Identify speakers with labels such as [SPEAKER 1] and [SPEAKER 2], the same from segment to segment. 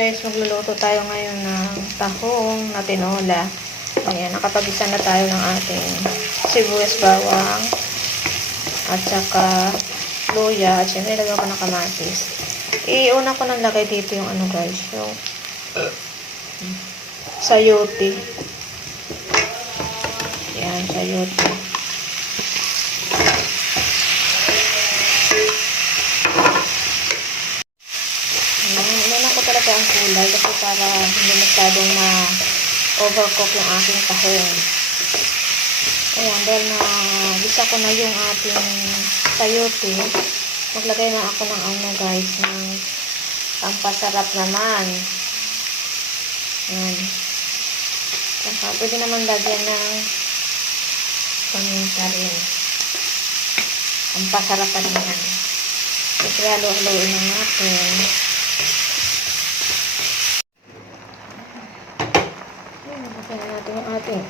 [SPEAKER 1] Magluluto tayo ngayon ng tahong na tinola. Ayan, nakapag-isa na tayo ng ating sibuyas bawang at saka luya at syempre lagyan ko ng kamatis. Iuna ko nang lagay dito yung ano guys, yung sayote. Yan, sayote. Ayan, ang kulay kasi para hindi masyadong ma-overcook yung aking tahong. Ayan, dahil na gisa ko na yung ating sayote, maglagay na ako ng ano guys, ng pampasarap naman. Ayan. Saka pwede naman lagyan ng paminta rin. Pampasarap pa rin yan. Siyempre, halo-haloin na natin. Ayan, lagyan na natin yung ating.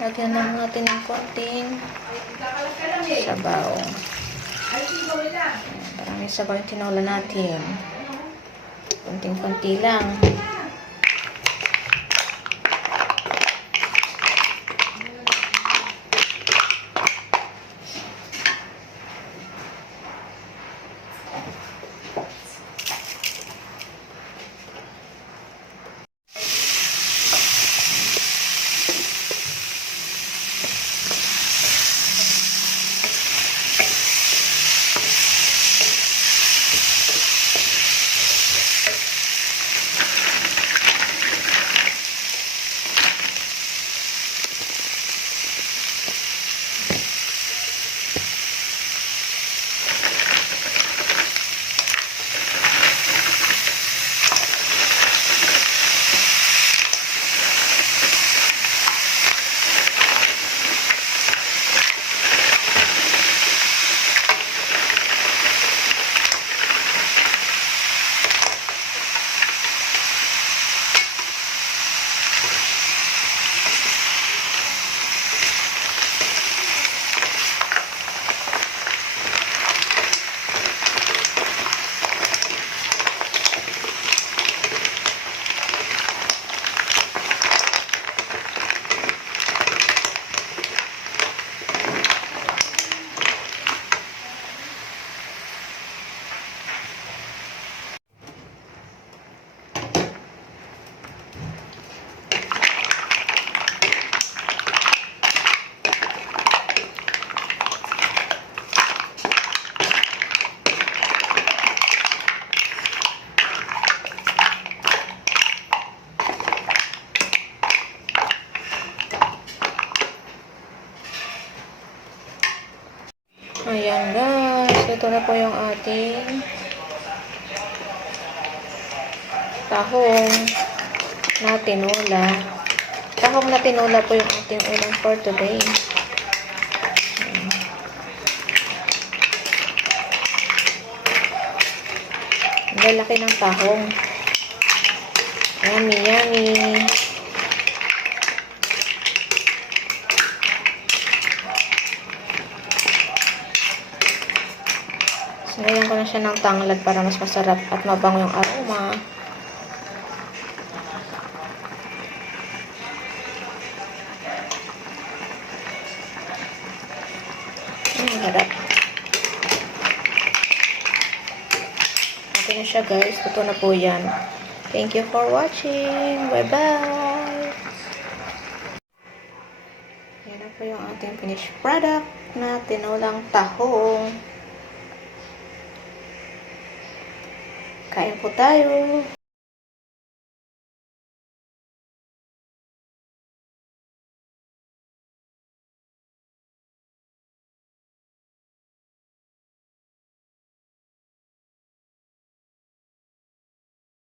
[SPEAKER 1] Lagyan lang natin ng konting sabaw. Ayan, Maraming sabaw yung tinola natin. Konting-konti lang. Ayan guys, ito na po yung ating tahong na tinola. Tahong na tinola po yung ating ulam for today. Ang lalaki ng tahong. Yummy, yummy. Siya ng tanglad para mas masarap at mabango yung aroma. Harap. Okay na siya guys. Ito na po yan. Thank you for watching. Bye-bye. Yan na po yung ating finished product na tinulang tahong. Kain po tayo.